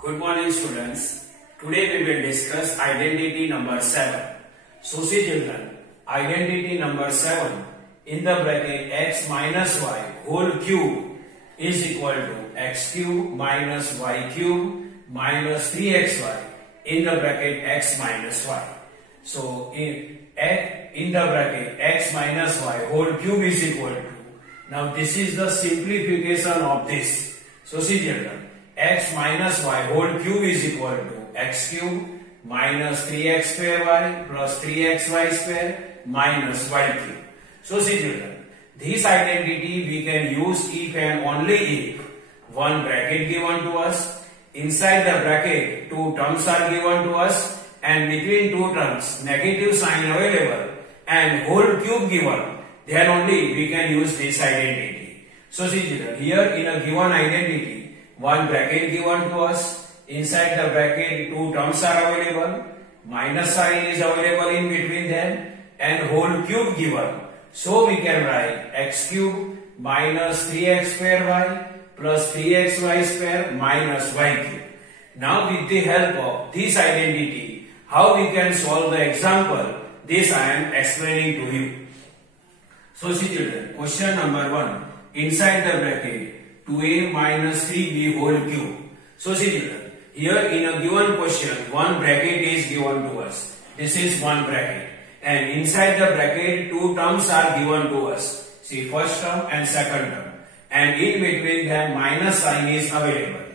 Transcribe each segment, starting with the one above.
Good morning students. Today we will discuss identity number 7. So see children, identity number 7 in the bracket x minus y whole cube is equal to x cube minus y cube minus 3xy in the bracket x minus y. So in the bracket x minus y whole cube is equal to, now this is the simplification of this. So see children, x minus y whole cube is equal to x cube minus 3x square y plus 3xy square minus y cube. So see children, this identity we can use if and only if one bracket given to us, inside the bracket two terms are given to us, and between two terms negative sign available and whole cube given, then only we can use this identity. So see children, here in a given identity, one bracket given to us, inside the bracket two terms are available, minus sign is available in between them, and whole cube given. So we can write x cube minus 3x square y plus 3xy square minus y cube. Now with the help of this identity, how we can solve the example, this I am explaining to you. So see children, question number 1, inside the bracket 2a minus 3b whole cube. So see children, here in a given question, one bracket is given to us. This is one bracket. And inside the bracket, two terms are given to us. See, first term and second term. And in between them, minus sign is available.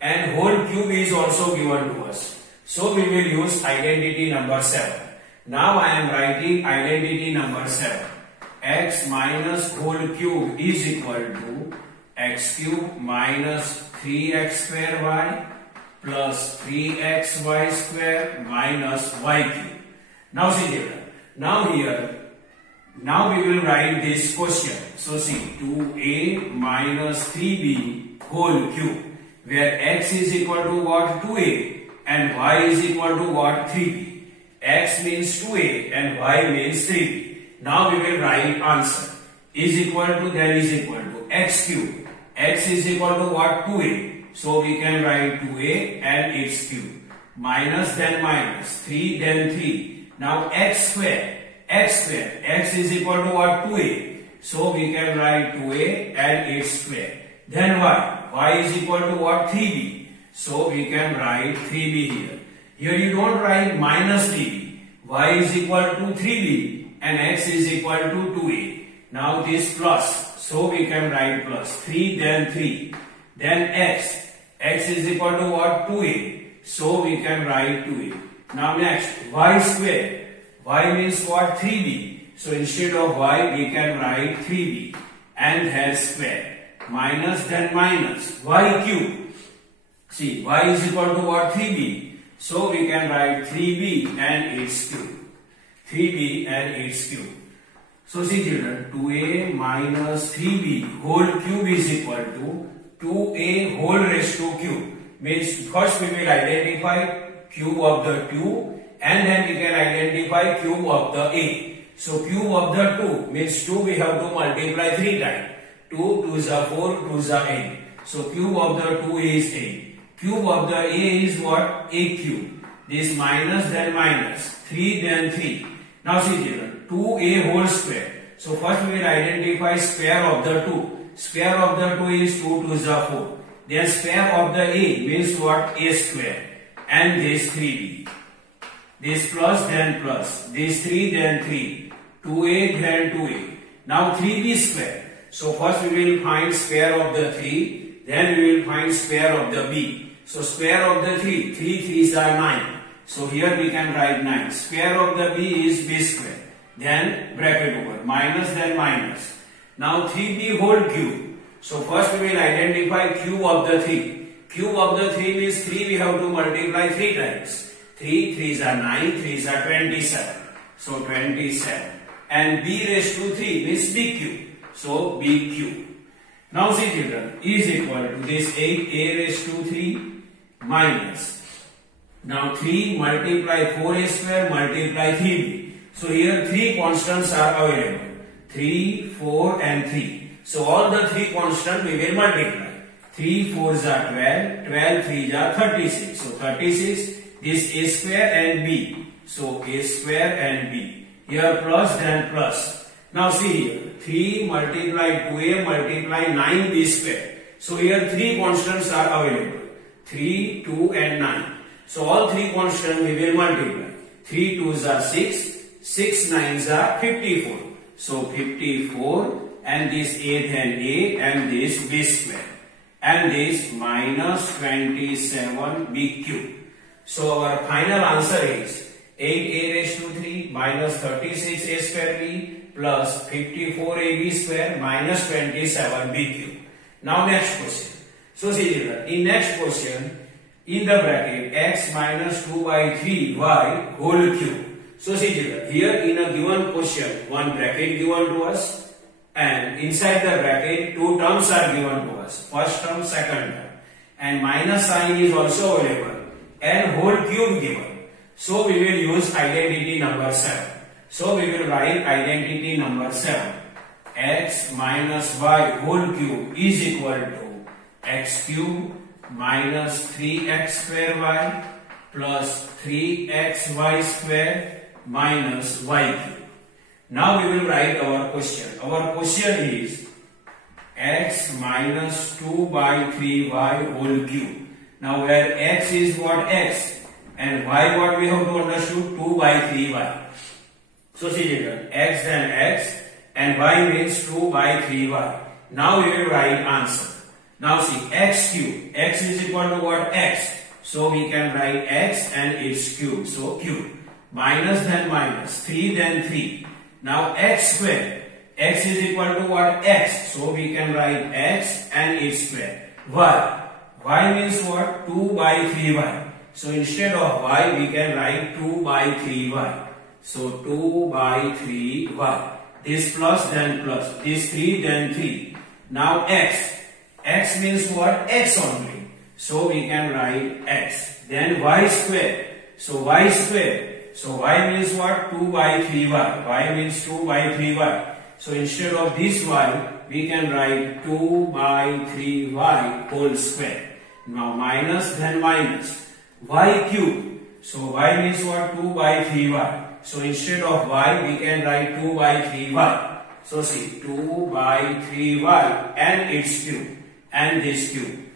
And whole cube is also given to us. So we will use identity number 7. Now I am writing identity number 7. X minus whole cube is equal to x cube minus 3x square y plus 3xy square minus y cube. Now see here. Now we will write this question. So see, 2a minus 3b whole cube, where x is equal to what? 2a, and y is equal to what? 3b. X means 2a and y means 3b. Now we will write answer. Is equal to, then is equal to x cube. X is equal to what? 2a. So we can write 2a and its cube. Minus then minus. 3 then 3. Now x square. X square. X is equal to what? 2a. So we can write 2a and its square. Then y. Y is equal to what? 3b. So we can write 3b here. Here you don't write minus 3b. Y is equal to 3b and x is equal to 2a. Now this plus. So we can write plus 3 then 3. Then x. X is equal to what? 2a. So we can write 2a. Now next, y square. Y means what? 3b. So instead of y, we can write 3b. And then square. Minus then minus. Y cube. See, y is equal to what? 3b. So we can write 3b and its cube. 3b and its cube. So see children, 2a minus 3b whole cube is equal to 2a whole raised to cube. Means first we will identify cube of the 2 and then we can identify cube of the a. So cube of the 2 means 2 we have to multiply 3 times. 2 2 is a 4, 2 is a 8. So cube of the 2 is 8. Cube of the a is what? A cube. This minus then minus. 3 then 3. Now see children, 2a whole square. So first we will identify square of the 2. Square of the 2 is 2, 2 is a 4. Then square of the a means what? A square. And this 3b. This plus then plus. This 3 then 3. 2a then 2a. Now 3b square. So first we will find square of the 3. Then we will find square of the b. So square of the 3. 3 3s are 9. So here we can write 9. Square of the b is b square. Then bracket over. Minus then minus. Now 3b whole cube. So first we will identify cube of the 3. Cube of the 3 means 3 we have to multiply 3 times. 3 3s are 9, 3s are 27. So 27. And b raised to 3 means b cube. So b cube. Now see children, is equal to this 8a raised to 3 minus. Now 3 multiply 4a square multiply 3b. So here 3 constants are available. 3, 4 and 3. So all the 3 constants we will multiply. 3 4s are 12, 12 3s are 36. So 36, this a square and b. So a square and b. Here plus then plus. Now see here, 3 multiplied 2a multiplied 9b square. So here 3 constants are available. 3, 2 and 9. So all 3 constants we will multiply. 3 2s are 6, 6 9s are 54. So 54 and this a then a and this b square. And this minus 27b cube. So our final answer is 8a raised to 3 minus 36a square b plus 54ab square minus 27b cube. Now next question. So see here, in next question, in the bracket x minus 2 by 3 y whole cube. So see here in a given question, one bracket given to us and inside the bracket two terms are given to us. First term, second term. And minus sign is also available and whole cube given. So we will use identity number 7. So we will write identity number 7. X minus y whole cube is equal to x cube minus 3x square y plus 3xy square minus y cube. Now we will write our question. Our question is x minus 2 by 3y whole cube. Now where x is what? X. And y what we have to understood? 2 by 3y. So see here, x then x and y means 2 by 3y. Now we will write answer. Now see, x cube. X is equal to what? X. So we can write x and its cube. So cube. Minus then minus. 3 then 3. Now x square. X is equal to what? X. So we can write x and its square. Y. Y means what? 2 by 3y. So instead of y we can write 2 by 3y. So 2 by 3y. This plus then plus. This 3 then 3. Now x. X means what? X only. So we can write x. Then y square. So y square. So y means what? 2 by 3y. Y means 2 by 3y. So instead of this y, we can write 2 by 3y whole square. Now minus then minus. Y cube. So y means what? 2 by 3y. So instead of y, we can write 2 by 3y. So see, 2 by 3y and its cube. And this cube.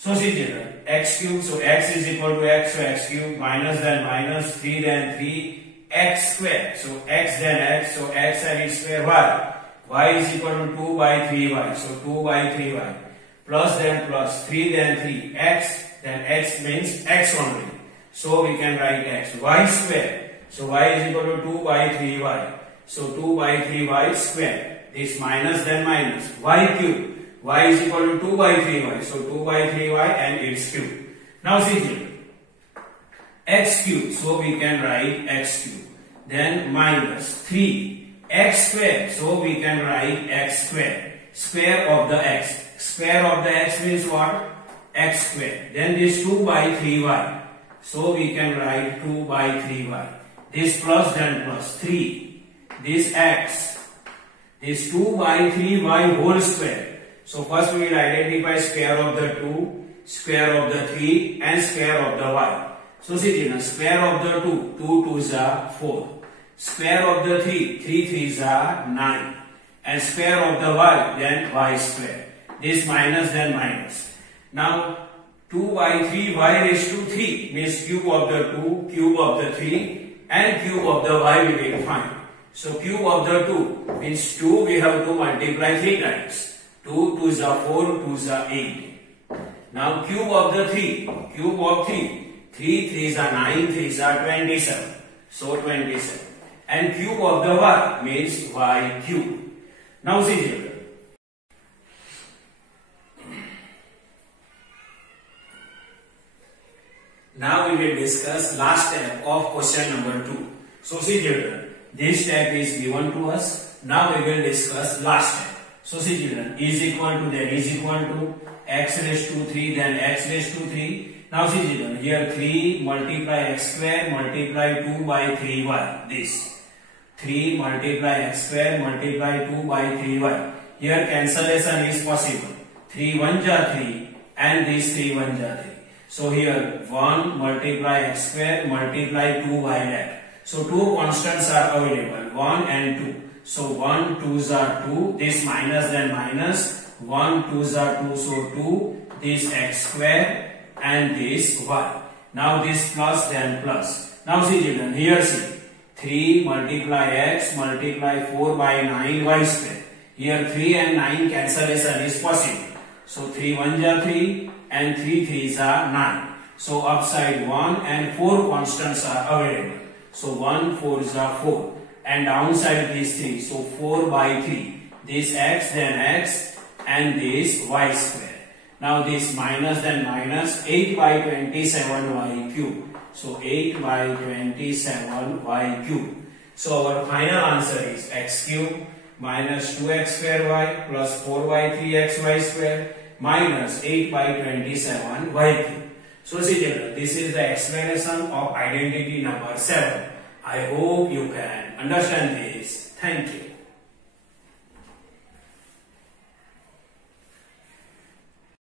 So see here, x cube, so x is equal to x, so x cube, minus then minus, 3 then 3, x square. So x then x, so x and its square y. Y is equal to 2 by 3y, so 2 by 3y. Plus then plus, 3 then 3, x, then x means x only. So we can write x. Y square, so y is equal to 2 by 3y. So 2 by 3y square. This minus then minus, y cube. Y is equal to 2 by 3y. So 2 by 3y and its cube. Now see here. X cube. So we can write x cube. Then minus 3. X square. So we can write x square. Square of the x. Square of the x means what? X square. Then this 2 by 3y. So we can write 2 by 3y. This plus then plus 3. This x. This 2 by 3y whole square. So first we will identify square of the 2, square of the 3 and square of the y. So see here, square of the 2, 2 2s are 4. Square of the 3, 3 3s are 9. And square of the y, then y square. This minus then minus. Now 2 by 3 y raised to 3 means cube of the 2, cube of the 3 and cube of the y we will find. So cube of the 2 means 2 we have to multiply 3 times. 2 2s are 4, 2s are 8. Now cube of the 3, cube of 3, 3 3s are 9, 3s are 27. So 27. And cube of the y means y cube. Now see here. Now we will discuss last step of question number 2. So see here. This step is given to us. Now we will discuss last step. So see children, is equal to then is equal to x raised to 3 then x raised to 3. Now see children, here 3 multiply x square multiply 2 by 3y. This 3 multiply x square multiply 2 by 3y. Here cancellation is possible. 3 1 ja 3, and these 3 1s are 3. So here 1 multiply x square multiply 2y left. So two constants are available, 1 and 2. So 1 2s are 2, this minus then minus, 1 2s are 2, so 2, this x square and this y. Now this plus then plus. Now see children, here see 3 multiply x multiply 4 by 9 y square. Here 3 and 9 cancellation is possible. So 3 1s are 3 and 3 3s are 9. So upside 1 and 4 constants are available. So 1 4s are 4 and downside these 3. So 4 by 3. This x then x and this y square. Now this minus then minus 8 by 27 y cube. So 8 by 27 y cube. So our final answer is x cube minus 2x square y plus 4y 3x y square minus 8 by 27 y cube. So see children, this is the explanation of identity number 7. I hope you can understand this. Thank you.